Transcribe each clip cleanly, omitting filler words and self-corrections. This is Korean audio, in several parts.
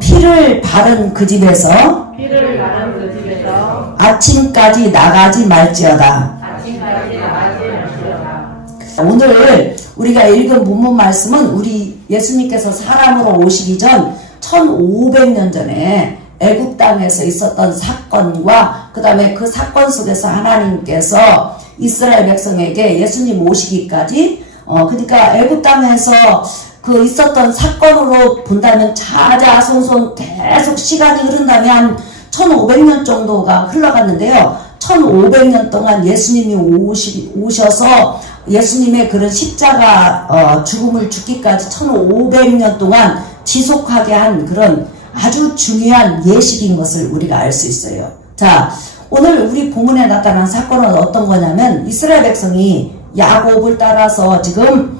피를 바른 그 집에서 아침까지 나가지 말지어다. 오늘 우리가 읽은 본문 말씀은 우리 예수님께서 사람으로 오시기 전 1500년 전에 애굽 땅에서 있었던 사건과 그 다음에 그 사건 속에서 하나님께서 이스라엘 백성에게 예수님 오시기까지 그러니까 애굽 땅에서 그 있었던 사건으로 본다면 자자손손 계속 시간이 흐른다면 1500년 정도가 흘러갔는데요. 1500년 동안 예수님이 오셔서 예수님의 그런 십자가 죽음을 죽기까지 1500년 동안 지속하게 한 그런 아주 중요한 예식인 것을 우리가 알 수 있어요. 자, 오늘 우리 본문에 나타난 사건은 어떤 거냐면 이스라엘 백성이 야곱을 따라서 지금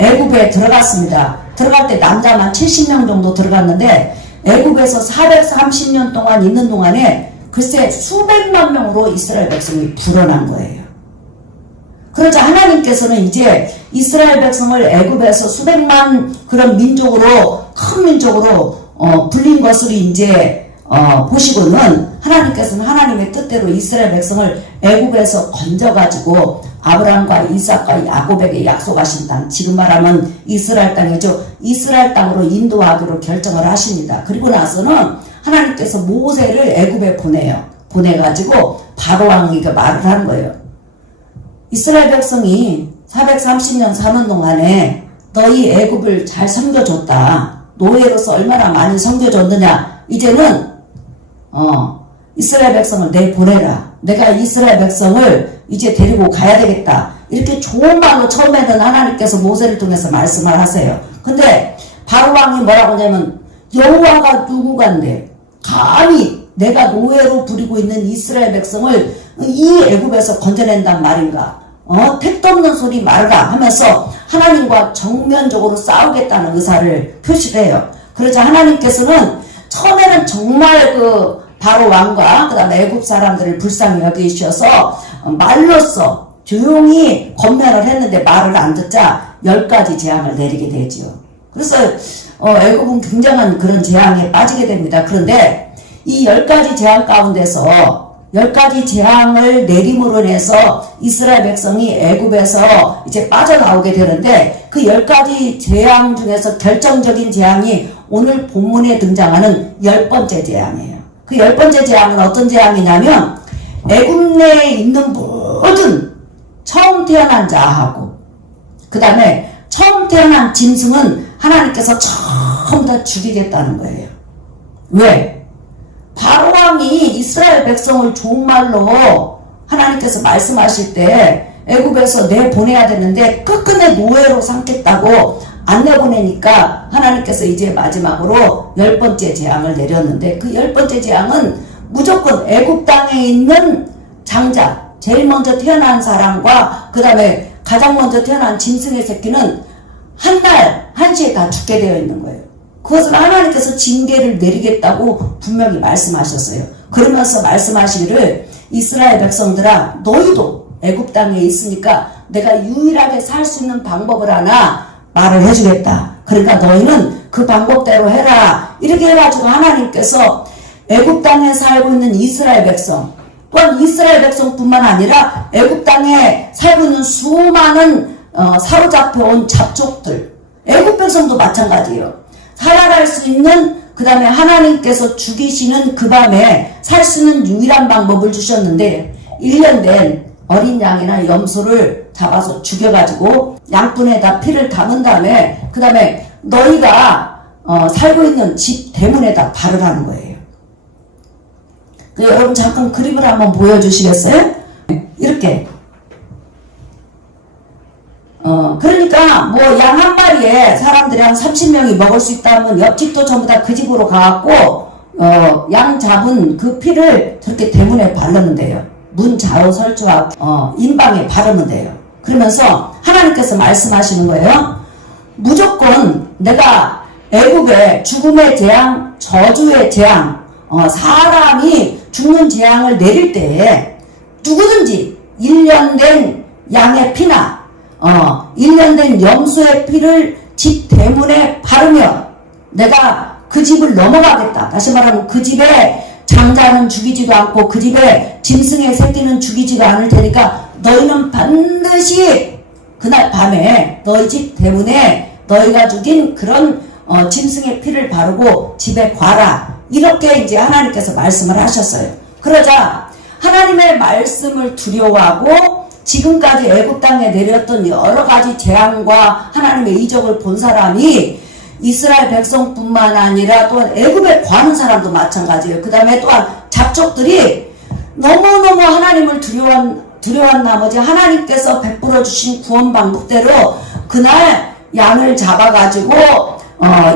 애굽에 들어갔습니다. 들어갈 때 남자만 70명 정도 들어갔는데 애굽에서 430년 동안 있는 동안에 글쎄 수백만 명으로 이스라엘 백성이 불어난 거예요. 그러자 하나님께서는 이제 이스라엘 백성을 애굽에서 수백만 그런 민족으로 큰 민족으로 불린 것을 이제 보시고는 하나님께서는 하나님의 뜻대로 이스라엘 백성을 애굽에서 건져가지고 아브라함과 이삭과 야곱에게 약속하신 땅, 지금 말하면 이스라엘 땅이죠. 이스라엘 땅으로 인도하기로 결정을 하십니다. 그리고 나서는 하나님께서 모세를 애굽에 보내요. 보내가지고 바로왕이 말을 하는 거예요. 이스라엘 백성이 430년 사는 동안에 너희 애굽을 잘 섬겨줬다. 노예로서 얼마나 많이 섬겨줬느냐. 이제는 이스라엘 백성을 내보내라. 내가 이스라엘 백성을 이제 데리고 가야 되겠다. 이렇게 좋은 말로 처음에는 하나님께서 모세를 통해서 말씀을 하세요. 근데 바로왕이 뭐라고 하냐면 여호와가 누구간데 감히 내가 노예로 부리고 있는 이스라엘 백성을 이 애굽에서 건져낸단 말인가. 택도 없는 소리 말라 하면서 하나님과 정면적으로 싸우겠다는 의사를 표시해요. 그러자 하나님께서는 처음에는 정말 바로 왕과 그 다음에 애굽 사람들을 불쌍히 여기셔서 말로써 조용히 권면을 했는데 말을 안 듣자 10가지 재앙을 내리게 되지요. 그래서 애굽은 굉장한 그런 재앙에 빠지게 됩니다. 그런데 이 10가지 재앙 가운데서 10가지 재앙을 내림으로 인해서 이스라엘 백성이 애굽에서 이제 빠져나오게 되는데 그 10가지 재앙 중에서 결정적인 재앙이 오늘 본문에 등장하는 10번째 재앙이에요. 그 10번째 재앙은 어떤 재앙이냐면 애굽 내에 있는 모든 처음 태어난 자하고 그 다음에 처음 태어난 짐승은 하나님께서 처음 다 죽이겠다는 거예요. 왜? 바로왕이 이스라엘 백성을 좋은 말로 하나님께서 말씀하실 때 애굽에서 내보내야 되는데 끝끝내 노예로 삼겠다고 안 내보내니까 하나님께서 이제 마지막으로 10번째 재앙을 내렸는데 그 10번째 재앙은 무조건 애굽 땅에 있는 장자, 제일 먼저 태어난 사람과 그 다음에 가장 먼저 태어난 짐승의 새끼는 한 날 한시에 다 죽게 되어 있는 거예요. 그것을 하나님께서 징계를 내리겠다고 분명히 말씀하셨어요. 그러면서 말씀하시기를 이스라엘 백성들아 너희도 애굽 땅에 있으니까 내가 유일하게 살 수 있는 방법을 하나 말을 해주겠다. 그러니까 너희는 그 방법대로 해라. 이렇게 해가지고 하나님께서 애굽 땅에 살고 있는 이스라엘 백성 또한 이스라엘 백성뿐만 아니라 애굽 땅에 살고 있는 수많은 사로잡혀온 잡족들 애굽 백성도 마찬가지예요. 살아갈 수 있는 그 다음에 하나님께서 죽이시는 그 밤에 살 수 있는 유일한 방법을 주셨는데 1년 된 어린 양이나 염소를 잡아서 죽여가지고 양분에다 피를 담은 다음에 그 다음에 너희가 살고 있는 집 대문에다 발을 하는 거예요. 여러분 잠깐 그림을 한번 보여주시겠어요? 이렇게 그러니까 뭐 양 한 마리에 사람들이 한 30명이 먹을 수 있다면 옆집도 전부 다 그 집으로 가갖고 양 잡은 그 피를 저렇게 대문에 바르는데요. 문 좌우 설주하고 인방에 바르는데요. 그러면서 하나님께서 말씀하시는 거예요. 무조건 내가 애굽에 죽음의 재앙, 저주의 재앙, 사람이 죽는 재앙을 내릴 때에 누구든지 1년 된 양의 피나 1년 된 염소의 피를 집 대문에 바르며 내가 그 집을 넘어가겠다. 다시 말하면 그 집에 장자는 죽이지도 않고 그 집에 짐승의 새끼는 죽이지도 않을 테니까 너희는 반드시 그날 밤에 너희 집 대문에 너희가 죽인 그런 짐승의 피를 바르고 집에 과라. 이렇게 이제 하나님께서 말씀을 하셨어요. 그러자 하나님의 말씀을 두려워하고 지금까지 애굽 땅에 내렸던 여러 가지 재앙과 하나님의 이적을 본 사람이 이스라엘 백성뿐만 아니라 또한 애굽에 거하는 사람도 마찬가지예요. 그 다음에 또한 잡족들이 너무너무 하나님을 두려워한 나머지 하나님께서 베풀어 주신 구원 방법대로 그날 양을 잡아가지고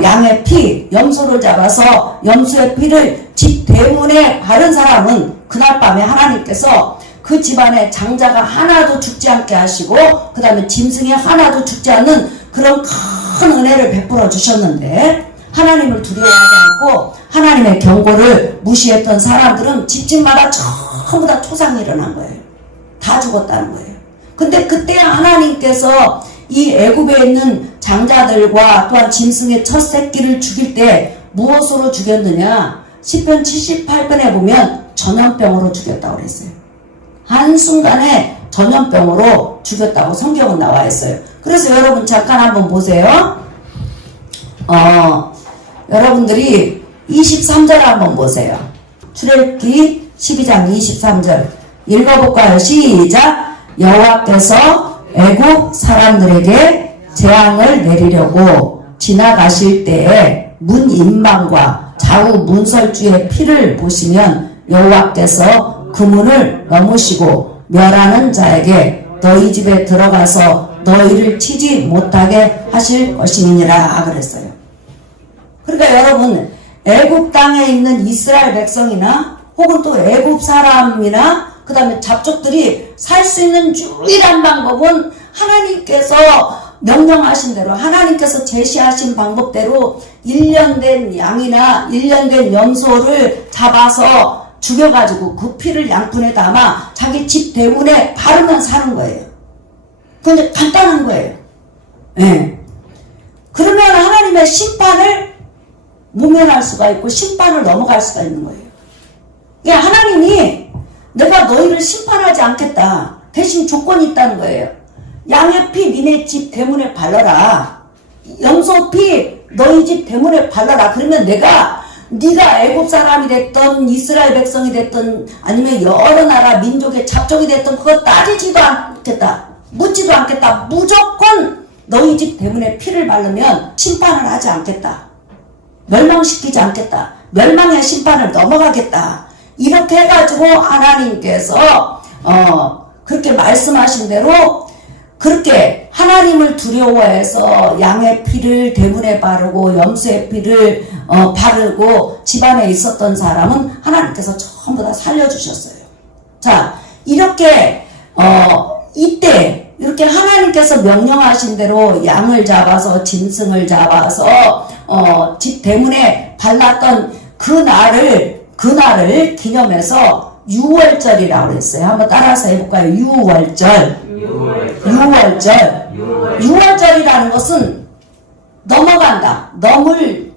양의 피, 염소를 잡아서 염소의 피를 집 대문에 바른 사람은 그날 밤에 하나님께서 그 집안에 장자가 하나도 죽지 않게 하시고 그 다음에 짐승이 하나도 죽지 않는 그런 큰 은혜를 베풀어 주셨는데 하나님을 두려워하지 않고 하나님의 경고를 무시했던 사람들은 집집마다 전부 다 초상이 일어난 거예요. 다 죽었다는 거예요. 근데 그때 하나님께서 이 애굽에 있는 장자들과 또한 짐승의 첫 새끼를 죽일 때 무엇으로 죽였느냐? 시편 78편에 보면 전염병으로 죽였다고 그랬어요. 한순간에 전염병으로 죽였다고 성경은 나와 있어요. 그래서 여러분 잠깐 한번 보세요. 여러분들이 23절 한번 보세요. 출애굽기 12장 23절 읽어볼까요? 시작. 여호와께서 애굽 사람들에게 재앙을 내리려고 지나가실 때에 문 인방과 좌우 문설주의 피를 보시면 여호와께서 그 문을 넘으시고 멸하는 자에게 너희 집에 들어가서 너희를 치지 못하게 하실 것임이니라 그랬어요. 그러니까 여러분 애굽 땅에 있는 이스라엘 백성이나 혹은 또 애굽 사람이나 그 다음에 잡족들이 살 수 있는 유일한 방법은 하나님께서 명령하신 대로 하나님께서 제시하신 방법대로 1년 된 양이나 1년 된 염소를 잡아서 죽여가지고 그 피를 양푼에 담아 자기 집 대문에 바르면 사는 거예요. 근데 간단한 거예요. 네. 그러면 하나님의 심판을 모면할 수가 있고 심판을 넘어갈 수가 있는 거예요. 그러니까 하나님이 내가 너희를 심판하지 않겠다. 대신 조건이 있다는 거예요. 양의 피 니네 집 대문에 발라라. 염소 피 너희 집 대문에 발라라. 그러면 내가 네가 애굽 사람이 됐던 이스라엘 백성이 됐던 아니면 여러 나라 민족의 잡종이 됐던 그거 따지지도 않겠다. 묻지도 않겠다. 무조건 너희 집 대문에 피를 바르면 심판을 하지 않겠다. 멸망시키지 않겠다. 멸망의 심판을 넘어가겠다. 이렇게 해가지고 하나님께서 그렇게 말씀하신 대로 그렇게 하나님을 두려워해서 양의 피를 대문에 바르고 염소의 피를 바르고 집안에 있었던 사람은 하나님께서 전부 다 살려주셨어요. 자, 이렇게 이때 이렇게 하나님께서 명령하신 대로 양을 잡아서 짐승을 잡아서 집 대문에 발랐던 그날을 기념해서 유월절이라고 했어요. 한번 따라서 해볼까요? 유월절이라는 것은 넘어간다. 넘을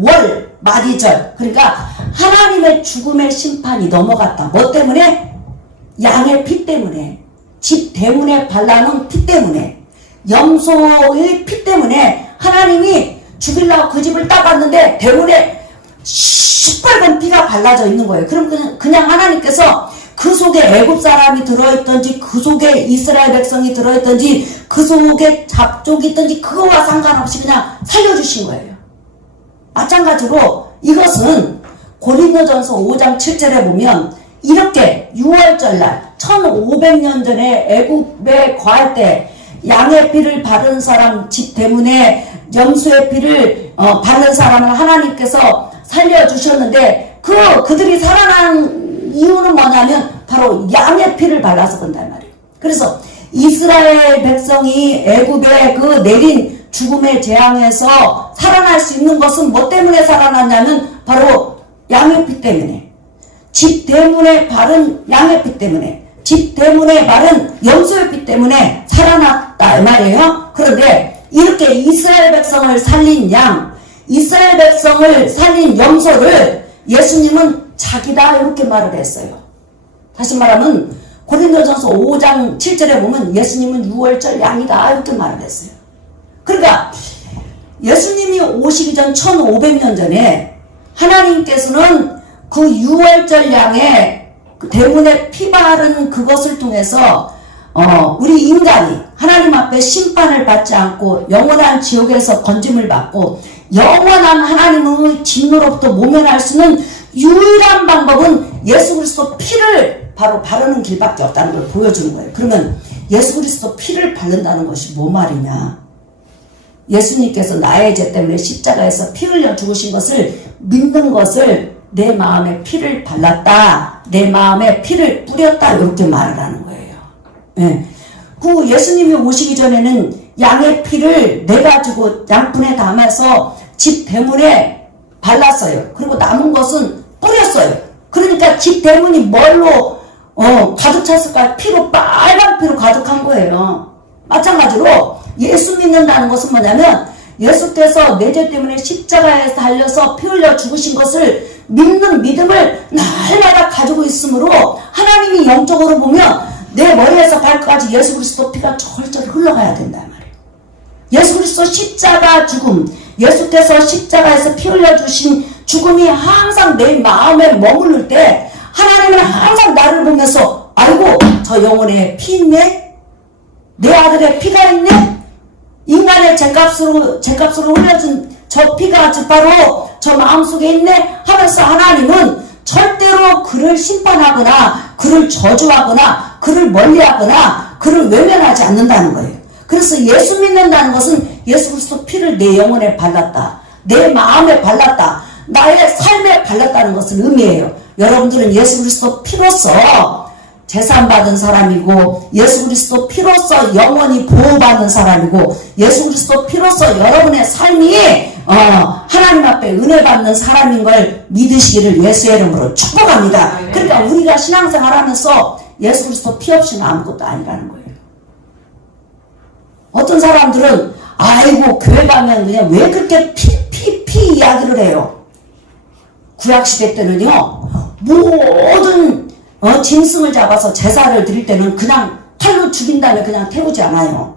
월, 말이절. 그러니까 하나님의 죽음의 심판이 넘어갔다. 뭐 때문에? 양의 피 때문에. 집 대문에 발라놓은 피 때문에. 염소의 피 때문에 하나님이 죽이려고 그 집을 따봤는데 대문에 시뻘건 피가 발라져 있는 거예요. 그럼 그냥 하나님께서 그 속에 애굽 사람이 들어있던지 그 속에 이스라엘 백성이 들어있던지 그 속에 잡족이 있던지 그거와 상관없이 그냥 살려주신 거예요. 마찬가지로 이것은 고린도전서 5장 7절에 보면 이렇게 6월절날 1500년 전에 애굽에 거할 때 양의 피를 바른 사람 집 대문에 염소의 피를 바른 사람을 하나님께서 살려주셨는데 그들이 살아난 이유는 뭐냐면 바로 양의 피를 발라서 그런단 말이에요. 그래서 이스라엘 백성이 애굽에 그 내린 죽음의 재앙에서 살아날 수 있는 것은 뭐 때문에 살아났냐면 바로 양의 피 때문에 집 대문에 바른 양의 피 때문에 집 대문에 바른 염소의 피 때문에 살아났다 이 말이에요. 그런데 이렇게 이스라엘 백성을 살린 양 이스라엘 백성을 살린 염소를 예수님은 자기다 이렇게 말을 했어요. 다시 말하면 고린도전서 5장 7절에 보면 예수님은 유월절 양이다 이렇게 말을 했어요. 그러니까 예수님이 오시기 전 1500년 전에 하나님께서는 그 유월절 양의 그 대문에 피 바른 그것을 통해서 우리 인간이 하나님 앞에 심판을 받지 않고 영원한 지옥에서 건짐을 받고 영원한 하나님의 진노로부터 모면할 수 있는 유일한 방법은 예수 그리스도 피를 바로 바르는 길밖에 없다는 걸 보여주는 거예요. 그러면 예수 그리스도 피를 바른다는 것이 뭐 말이냐? 예수님께서 나의 죄 때문에 십자가에서 피 흘려 죽으신 것을 믿는 것을 내 마음에 피를 발랐다, 내 마음에 피를 뿌렸다 이렇게 말을 하는 거예요. 예. 그 예수님이 오시기 전에는 양의 피를 내가지고 양푼에 담아서 집 대문에 발랐어요. 그리고 남은 것은 뿌렸어요. 그러니까 집 대문이 뭘로 가득 찼을까요? 피로, 빨간 피로 가득한 거예요. 마찬가지로 예수 믿는다는 것은 뭐냐면 예수께서 내 죄 때문에 십자가에 달려서 피 흘려 죽으신 것을 믿는 믿음을 날마다 가지고 있으므로 하나님이 영적으로 보면 내 머리에서 발끝까지 예수 그리스도 피가 절절 흘러가야 된단 말이에요. 예수 그리스도 십자가 죽음, 예수께서 십자가에서 피 흘려주신 죽음이 항상 내 마음에 머무를 때 하나님은 항상 나를 보면서 아이고 저 영혼에 피 있네? 내 아들의 피가 있네? 인간의 죄값으로 흘려준 저 피가 바로 저 마음속에 있네? 하면서 하나님은 절대로 그를 심판하거나 그를 저주하거나 그를 멀리하거나 그를 외면하지 않는다는 거예요. 그래서 예수 믿는다는 것은 예수 그리스도 피를 내 영혼에 발랐다, 내 마음에 발랐다, 나의 삶에 발랐다는 것을 의미해요. 여러분들은 예수 그리스도 피로써 재산받은 사람이고 예수 그리스도 피로써 영원히 보호받는 사람이고 예수 그리스도 피로써 여러분의 삶이 하나님 앞에 은혜 받는 사람인 걸 믿으시기를 예수의 이름으로 축복합니다. 그러니까 우리가 신앙생활 하면서 예수 그리스도 피 없이는 아무것도 아니라는 거예요. 어떤 사람들은 아이고 교회 가면 그냥 왜 그렇게 피 이야기를 해요. 구약시대 때는요 모든 짐승을 잡아서 제사를 드릴 때는 그냥 칼로 죽인 다음에 그냥 태우지 않아요.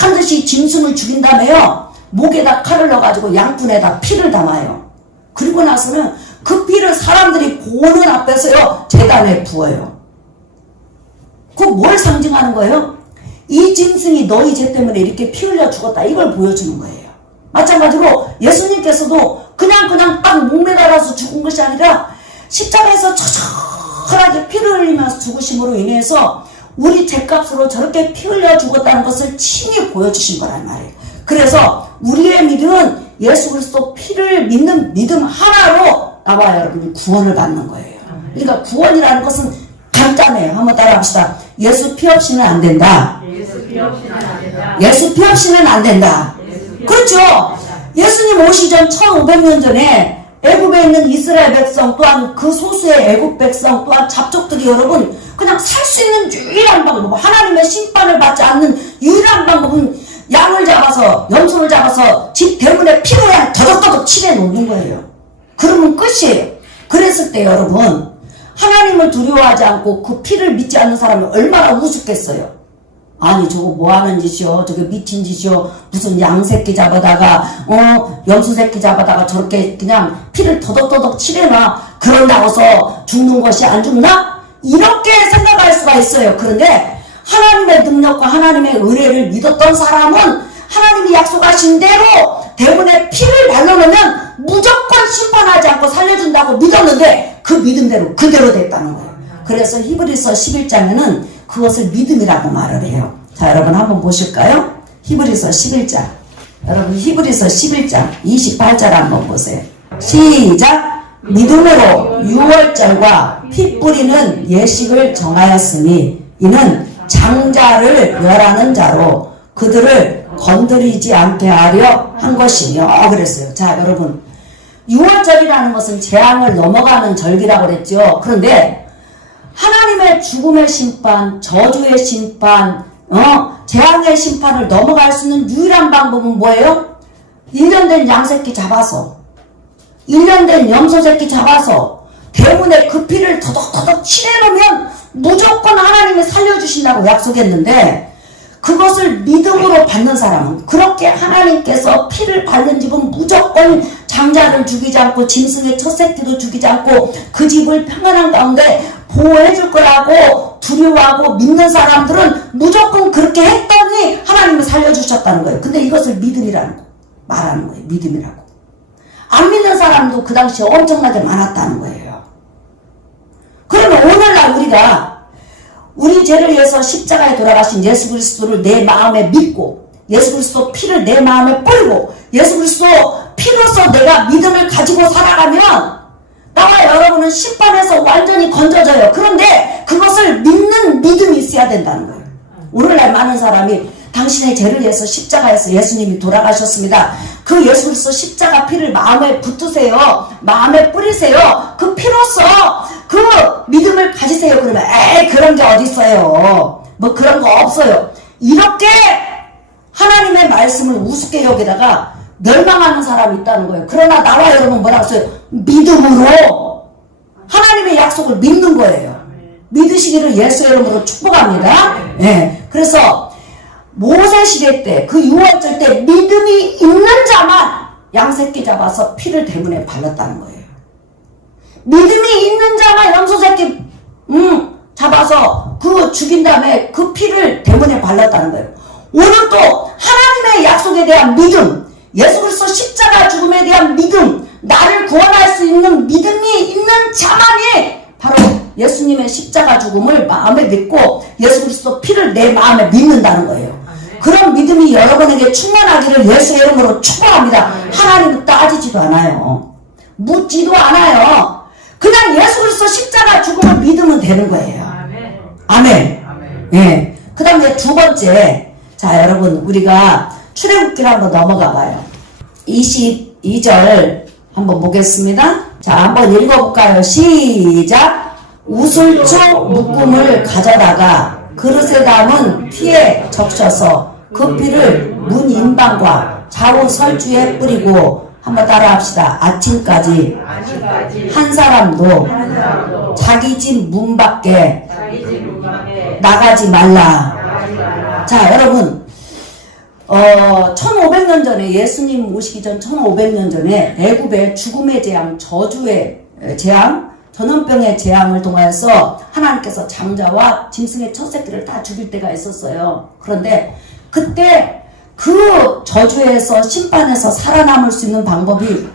반드시 짐승을 죽인 다음에요 목에다 칼을 넣어가지고 양푼에다 피를 담아요. 그리고 나서는 그 피를 사람들이 보는 앞에서요 제단에 부어요. 그거 뭘 상징하는 거예요? 이 짐승이 너희 죄 때문에 이렇게 피 흘려 죽었다 이걸 보여주는 거예요. 마찬가지로 예수님께서도 그냥 딱 목매달아서 죽은 것이 아니라 십자가에서 처절하게 피를 흘리면서 죽으심으로 인해서 우리 죄값으로 저렇게 피 흘려 죽었다는 것을 친히 보여주신 거란 말이에요. 그래서 우리의 믿음은 예수 그리스도 피를 믿는 믿음 하나로 나와 여러분이 구원을 받는 거예요. 그러니까 구원이라는 것은 간단해요. 한번 따라합시다. 예수 피 없이는 안 된다. 예수 피 없이는 안 된다. 예수 피 없이는 안 된다. 그렇죠. 예수님 오시기 전 1500년 전에 애굽에 있는 이스라엘 백성 또한 그 소수의 애굽 백성 또한 잡족들이 여러분 그냥 살 수 있는 유일한 방법, 하나님의 심판을 받지 않는 유일한 방법은 양을 잡아서 염소를 잡아서 집 대문에 피로 그냥 더덕더덕 칠해 놓는 거예요. 그러면 끝이에요. 그랬을 때 여러분 하나님을 두려워하지 않고 그 피를 믿지 않는 사람이 얼마나 우습겠어요. 아니 저거 뭐하는 짓이요, 저게 미친 짓이요, 무슨 양새끼 잡아다가 염소새끼 잡아다가 저렇게 그냥 피를 더덕더덕 칠해놔, 그런다고서 죽는 것이 안 죽나? 이렇게 생각할 수가 있어요. 그런데 하나님의 능력과 하나님의 은혜를 믿었던 사람은 하나님이 약속하신 대로 대문에 피를 발라놓으면 무조건 심판하지 않고 살려준다고 믿었는데 그 믿음대로 그대로 됐다는 거예요. 그래서 히브리서 11장에는 그것을 믿음이라고 말을 해요. 자, 여러분 한번 보실까요? 히브리서 11장. 여러분 히브리서 11장 28절 한번 보세요. 시작! 믿음으로 유월절과 피 뿌리는 예식을 정하였으니 이는 장자를 멸하는 자로 그들을 건드리지 않게 하려 한 것이며 그랬어요. 자, 여러분 유월절이라는 것은 재앙을 넘어가는 절기라고 그랬죠. 그런데 하나님의 죽음의 심판, 저주의 심판, 재앙의 심판을 넘어갈 수 있는 유일한 방법은 뭐예요? 1년 된 양새끼 잡아서 1년 된 염소새끼 잡아서 대문에 그 피를 더덕더덕 칠해놓으면 무조건 하나님이 살려주신다고 약속했는데 그것을 믿음으로 받는 사람은 그렇게 하나님께서 피를 바른 집은 무조건 장자를 죽이지 않고 짐승의 첫 새끼도 죽이지 않고 그 집을 평안한 가운데 보호해 줄 거라고 두려워하고 믿는 사람들은 무조건 그렇게 했더니 하나님이 살려주셨다는 거예요. 근데 이것을 믿음이라는 거 말하는 거예요. 믿음이라고. 안 믿는 사람도 그 당시에 엄청나게 많았다는 거예요. 그러면 오늘날 우리가 우리 죄를 위해서 십자가에 돌아가신 예수 그리스도를 내 마음에 믿고 예수 그리스도 피를 내 마음에 뿌리고 예수 그리스도 피로서 내가 믿음을 가지고 살아가면 나와 여러분은 심판에서 완전히 건져져요. 그런데 그것을 믿는 믿음이 있어야 된다는 거예요. 오늘날 많은 사람이 당신의 죄를 위해서 십자가에서 예수님이 돌아가셨습니다. 그 예수 그리스도 십자가 피를 마음에 붙으세요. 마음에 뿌리세요. 그 피로서 그 믿음을 가지세요. 그러면 에이 그런 게 어디 있어요. 뭐 그런 거 없어요. 이렇게 하나님의 말씀을 우습게 여기다가 멸망하는 사람이 있다는 거예요. 그러나 나와 여러분 뭐라고 써요? 믿음으로 하나님의 약속을 믿는 거예요. 믿으시기를 예수의 이름으로 축복합니다. 네. 그래서 모세 시대 때 그 유월절 때 믿음이 있는 자만 양새끼 잡아서 피를 대문에 발랐다는 거예요. 믿음이 있는 자만 염소새끼 잡아서 그 죽인 다음에 그 피를 대문에 발랐다는 거예요. 오늘 또 하나님의 약속에 대한 믿음, 예수 그리스도 십자가 죽음에 대한 믿음, 나를 구원할 수 있는 믿음이 있는 자만이 바로 예수님의 십자가 죽음을 마음에 믿고 예수 그리스도 피를 내 마음에 믿는다는 거예요. 그런 믿음이 여러분에게 충만하기를 예수의 이름으로 축복합니다. 하나님은 따지지도 않아요. 묻지도 않아요. 그냥 예수 그리스도 십자가 죽음을 믿으면 되는 거예요. 아멘. 예. 그 다음에 두 번째, 자 여러분 우리가 출애굽기를 한번 넘어가 봐요. 22절 한번 보겠습니다. 자 한번 읽어볼까요? 시작. 우슬초 묶음을 가져다가 그릇에 담은 피에 적셔서 그 피를 문 인방과 좌우 설주에 뿌리고 한번 따라합시다. 아침까지 한 사람도 자기 집 문 밖에 나가지 말라. 자 여러분 1500년 전에 예수님 오시기 전 1500년 전에 애굽의 죽음의 재앙, 저주의 재앙, 전염병의 재앙을 통하여서 하나님께서 장자와 짐승의 첫 새끼를 다 죽일 때가 있었어요. 그런데 그때 그 저주에서 심판에서 살아남을 수 있는 방법이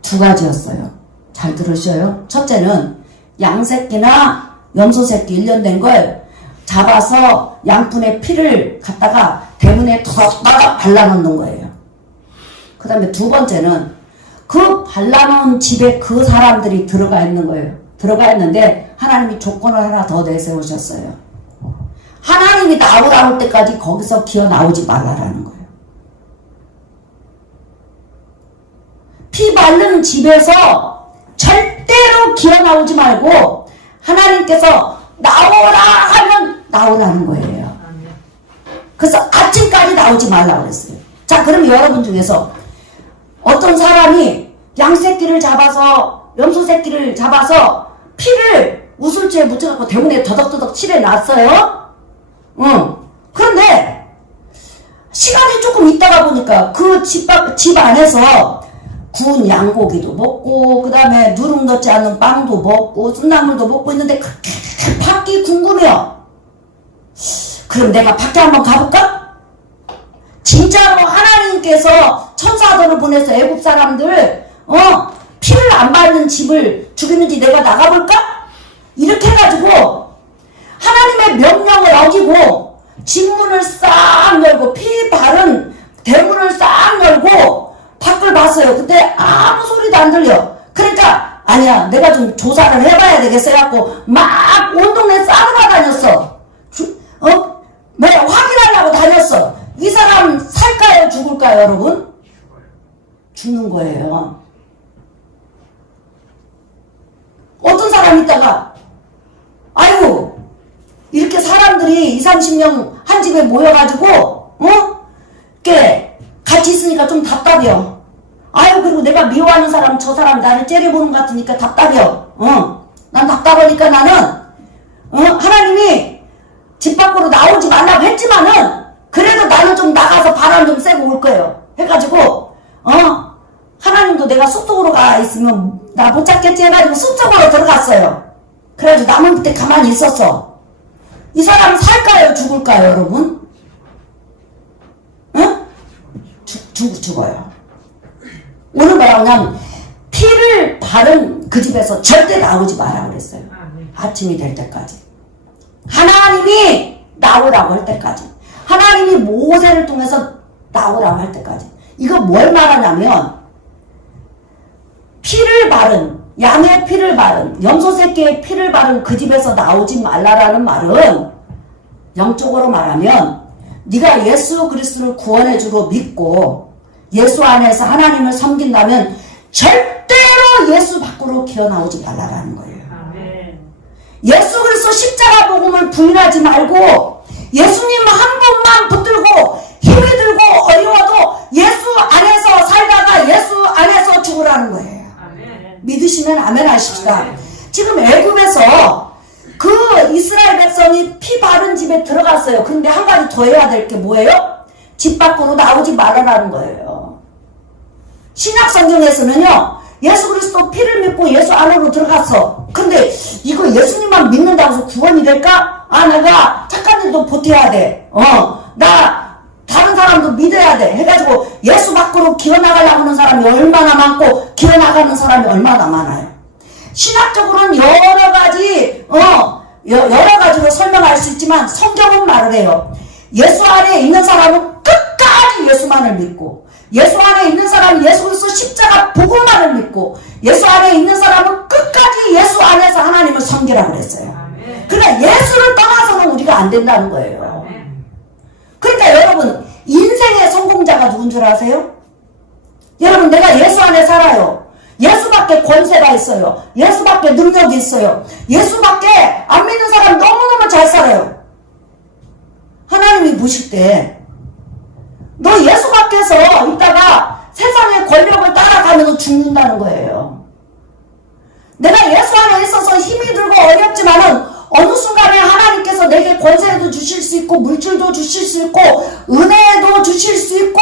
두 가지였어요. 잘 들으셔요. 첫째는 양새끼나 염소새끼 1년 된 걸 잡아서 양푼에 피를 갖다가 대문에 덕덕 발라놓는 거예요. 그 다음에 두 번째는 그 발라놓은 집에 그 사람들이 들어가 있는 거예요. 들어가 있는데 하나님이 조건을 하나 더 내세우셨어요. 하나님이 나올 때까지 거기서 기어 나오지 말라라는 거예요. 피 바른 집에서 절대로 기어 나오지 말고 하나님께서 나오라 하면 나오라는 거예요. 그래서 아침까지 나오지 말라고 그랬어요. 자, 그럼 여러분 중에서 어떤 사람이 양새끼를 잡아서 염소새끼를 잡아서 피를 우슬초에 묻혀갖고 대문에 더덕더덕 칠해놨어요. 그런데 시간이 조금 있다가 보니까 그 집 안에서 구운 양고기도 먹고 그 다음에 누룩 넣지 않은 빵도 먹고 순나물도 먹고 있는데 밖이 궁금해요. 그럼 내가 밖에 한번 가볼까? 진짜로 하나님께서 천사들을 보내서 애굽 사람들 피를 안 바르는 집을 죽이는지 내가 나가볼까? 이렇게 해가지고 하나님의 명령을 어기고 집문을 싹 열고 피 바른 대문을 싹 열고 밖을 봤어요. 근데 아무 소리도 안 들려. 그러니까 아니야 내가 좀 조사를 해봐야 되겠어 해갖고 막 온 동네 싸돌아 다녔어. 확인하려고 다녔어. 이 사람 살까요 죽을까요 여러분? 죽는 거예요. 어떤 사람 있다가 아이고 이렇게 사람들이 20-30명 한 집에 모여가지고 이렇게 같이 있으니까 좀 답답해요. 아유, 그리고 내가 미워하는 사람, 저 사람 나를 째려보는 것 같으니까 답답해요. 난 답답하니까 나는, 하나님이 집 밖으로 나오지 말라고 했지만은, 그래도 나는 좀 나가서 바람 좀 쐬고 올 거예요. 해가지고, 하나님도 내가 숲속으로 가 있으면 나 못 찾겠지 해가지고 숲속으로 들어갔어요. 그래가지고 남은 그때 가만히 있었어. 이 사람은 살까요? 죽을까요, 여러분? 응? 죽어요. 오늘 뭐라고 하냐면, 피를 바른 그 집에서 절대 나오지 마라 그랬어요. 아침이 될 때까지. 하나님이 나오라고 할 때까지. 하나님이 모세를 통해서 나오라고 할 때까지. 이거 뭘 말하냐면, 피를 바른, 양의 피를 바른, 염소 새끼의 피를 바른 그 집에서 나오지 말라라는 말은 영적으로 말하면 네가 예수 그리스도를 구원의 주로 믿고 예수 안에서 하나님을 섬긴다면 절대로 예수 밖으로 기어나오지 말라라는 거예요. 예수 그리스도 십자가 복음을 부인하지 말고 예수님 한 분만 붙들고 힘이 들고 어려워도 예수 안에서 살다가 예수 안에서 죽으라는 거예요. 믿으시면 아멘 하십시다. 지금 애굽에서 그 이스라엘 백성이 피 바른 집에 들어갔어요. 그런데 한 가지 더 해야 될 게 뭐예요? 집 밖으로 나오지 말아라는 거예요. 신약 성경에서는요, 예수 그리스도 피를 믿고 예수 안으로 들어갔어. 근데 이거 예수님만 믿는다고 해서 구원이 될까? 아, 내가 착한 일도 보태야 돼. 나 다른 사람도 믿어야 돼. 해가지고 예수 밖으로 기어나가려고 하는 사람이 얼마나 많고 기어나가는 사람이 얼마나 많아요. 신학적으로는 여러 가지로 설명할 수 있지만 성경은 말을 해요. 예수 안에 있는 사람은 끝까지 예수만을 믿고 예수 안에 있는 사람은 예수 그리스도 십자가 복음만을 믿고 예수 안에 있는 사람은 끝까지 예수 안에서 하나님을 섬기라고 그랬어요. 그러니까 예수를 떠나서는 우리가 안 된다는 거예요. 그러니까 여러분, 인생의 성공자가 누군 줄 아세요? 여러분, 내가 예수 안에 살아요. 예수밖에 권세가 있어요. 예수밖에 능력이 있어요. 예수밖에 안 믿는 사람 너무너무 잘 살아요. 하나님이 보실 때 너 예수 밖에서 있다가 세상의 권력을 따라가면 죽는다는 거예요. 내가 예수 안에 있어서 힘이 들고 어렵지만은 어느 순간에 하나님께서 내게 권세도 주실 수 있고 물질도 주실 수 있고 은혜도 주실 수 있고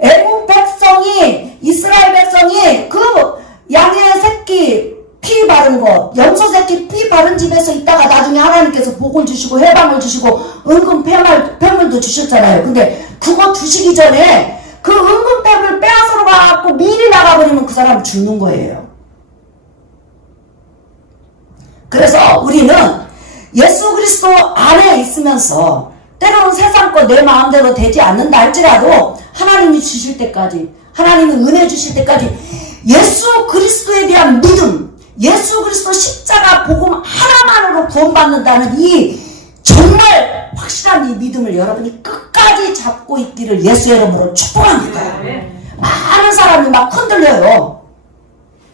애국 백성이 이스라엘 백성이 그 양의 새끼 피 바른 것 염소 새끼 피 바른 집에서 있다가 나중에 하나님께서 복을 주시고 해방을 주시고 은근 폐물도 주셨잖아요. 근데 그거 주시기 전에 그 은근 폐물 빼앗으러 가갖고 미리 나가버리면 그 사람 죽는 거예요. 그래서 우리는 예수 그리스도 안에 있으면서 때로는 세상 거 내 마음대로 되지 않는다 할지라도 하나님이 주실 때까지 하나님이 은혜 주실 때까지 예수 그리스도에 대한 믿음 예수 그리스도 십자가 복음 하나만으로 구원받는다는 이 정말 확실한 이 믿음을 여러분이 끝까지 잡고 있기를 예수의 이름으로 축복합니다. 많은 사람이 막 흔들려요.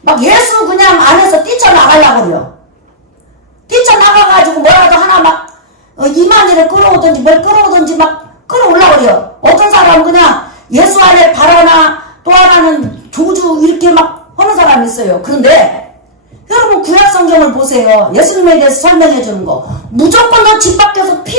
막 예수 그냥 안에서 뛰쳐나가려고 그래요. 뛰쳐나가가지고 뭐라도 하나 막 이만희를 끌어오든지 뭘 끌어오든지 막 끌어올라고 그래요. 어떤 사람은 그냥 예수 안에 바라나 또 하나는 조주 이렇게 막 하는 사람이 있어요. 그런데 여러분 구약 성경을 보세요. 예수님에 대해서 설명해 주는 거 무조건 너 집 밖에서 피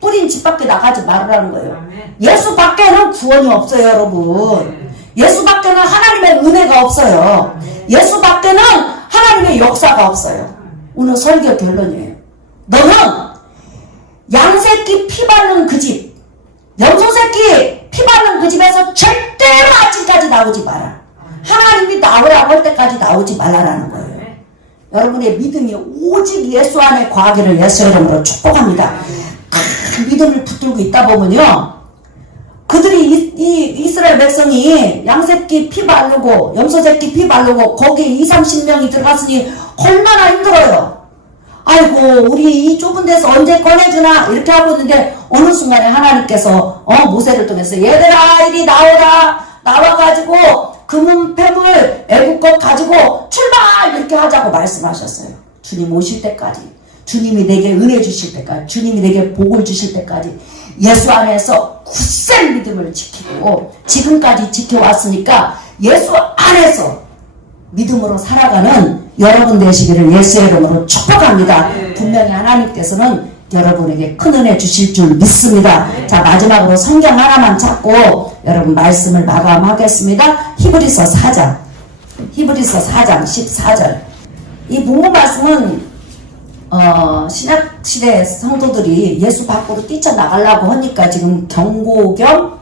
뿌린 집 밖에 나가지 말으라는 거예요. 예수 밖에는 구원이 없어요. 여러분 예수 밖에는 하나님의 은혜가 없어요. 예수 밖에는 하나님의 역사가 없어요. 오늘 설교 결론이에요. 너는 양새끼 피 바른 그 집, 염소새끼 피 바른 그 집에서 절대로 아침까지 나오지 마라. 하나님이 나오라고 할 때까지 나오지 말라라는 거예요. 여러분의 믿음이 오직 예수 안에 거하기를 예수의 이름으로 축복합니다. 큰 믿음을 붙들고 있다 보면요. 그들이 이스라엘 백성이 양새끼 피 바르고 염소새끼 피 바르고 거기에 20-30명이 들어갔으니 얼마나 힘들어요. 아이고 우리 이 좁은 데서 언제 꺼내주나 이렇게 하고 있는데 어느 순간에 하나님께서 모세를 통해서 얘들아 이리 나와가지고 금은 폐물 애국 것 가지고 출발 이렇게 하자고 말씀하셨어요. 주님 오실 때까지 주님이 내게 은혜 주실 때까지 주님이 내게 복을 주실 때까지 예수 안에서 굳세 오랜 믿음을 지키고 지금까지 지켜왔으니까 예수 안에서 믿음으로 살아가는 여러분 되시기를 예수의 이름으로 축복합니다. 분명히 하나님께서는 여러분에게 큰 은혜 주실 줄 믿습니다. 자, 마지막으로 성경 하나만 찾고 여러분 말씀을 마감하겠습니다. 히브리서 4장 14절. 이 본문 말씀은 신약시대 성도들이 예수 밖으로 뛰쳐나가려고 하니까 지금 경고 겸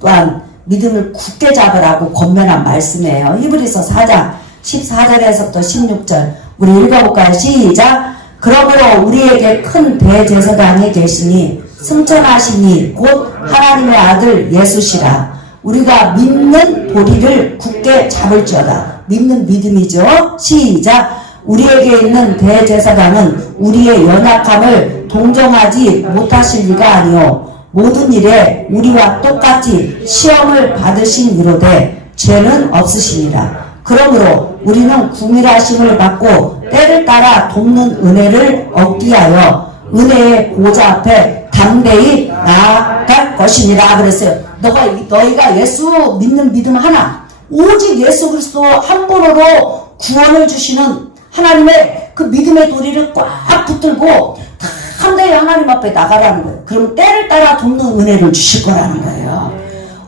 또한 믿음을 굳게 잡으라고 권면한 말씀이에요. 히브리서 4장 14절에서부터 16절 우리 읽어볼까요? 시작. 그러므로 우리에게 큰 대제사장이 계시니 승천하시니 곧 하나님의 아들 예수시라. 우리가 믿는 보리를 굳게 잡을지어다. 믿는 믿음이죠. 시작. 우리에게 있는 대제사장은 우리의 연약함을 동정하지 못하실 리가 아니요 모든 일에 우리와 똑같이 시험을 받으신 이로되 죄는 없으시니라. 그러므로 우리는 구밀하심을 받고 때를 따라 돕는 은혜를 얻기 위하여 은혜의 보좌 앞에 담대히 나아갈 것이니라 그랬어요. 너희가 예수 믿는 믿음 하나, 오직 예수 그리스도 한 분으로 구원을 주시는 하나님의 그 믿음의 도리를 꽉 붙들고 담대히 하나님 앞에 나가라는 거예요. 그럼 때를 따라 돕는 은혜를 주실 거라는 거예요.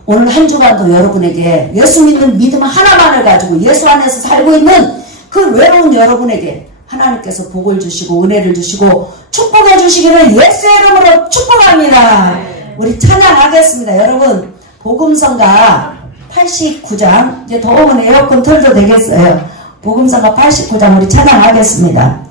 오늘 한 주간도 여러분에게 예수 믿는 믿음 하나만을 가지고 예수 안에서 살고 있는 그 외로운 여러분에게 하나님께서 복을 주시고 은혜를 주시고 축복해 주시기를 예수의 이름으로 축복합니다. 우리 찬양하겠습니다. 여러분 복음성가 89장 이제 더우면 에어컨 틀도 되겠어요. 복음성가 89장 우리 찬양하겠습니다.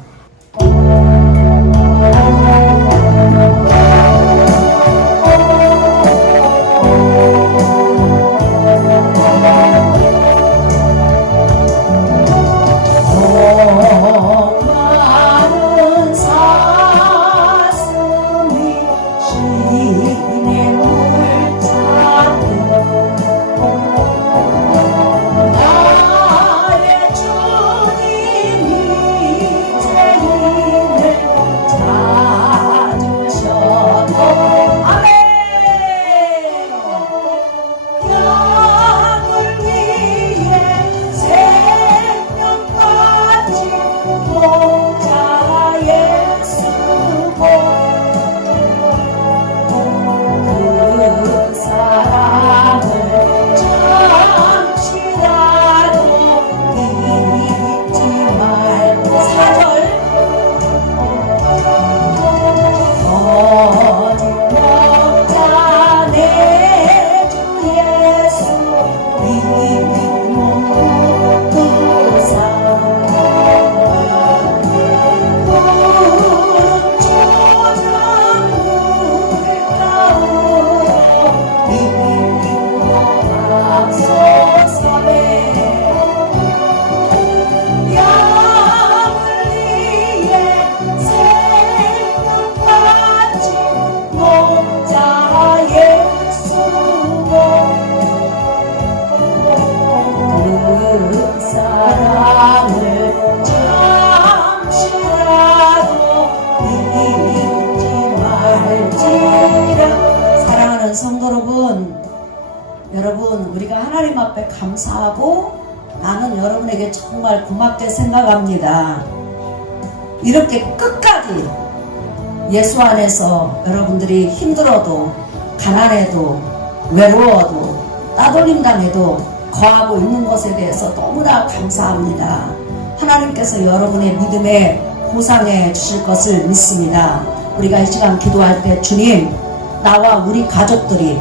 여러분 우리가 하나님 앞에 감사하고 나는 여러분에게 정말 고맙게 생각합니다. 이렇게 끝까지 예수 안에서 여러분들이 힘들어도 가난해도 외로워도 따돌림 당해도 거하고 있는 것에 대해서 너무나 감사합니다. 하나님께서 여러분의 믿음에 보상해 주실 것을 믿습니다. 우리가 이 시간 기도할 때 주님 나와 우리 가족들이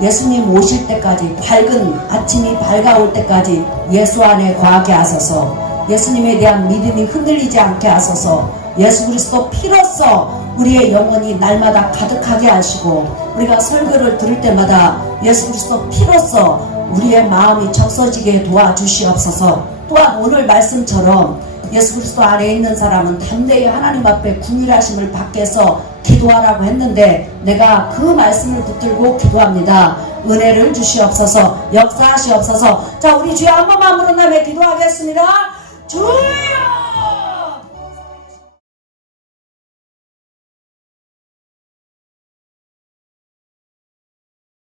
예수님 오실 때까지 밝은 아침이 밝아올 때까지 예수 안에 거하게 하소서. 예수님에 대한 믿음이 흔들리지 않게 하소서. 예수 그리스도 피로써 우리의 영혼이 날마다 가득하게 하시고 우리가 설교를 들을 때마다 예수 그리스도 피로써 우리의 마음이 적서지게 도와주시옵소서. 또한 오늘 말씀처럼 예수 그리스도 안에 있는 사람은 담대히 하나님 앞에 구밀하심을 받게 해서 기도하라고 했는데 내가 그 말씀을 붙들고 기도합니다. 은혜를 주시옵소서. 역사하시옵소서. 자 우리 주여 한 번만 부른 다음에 기도하겠습니다. 주여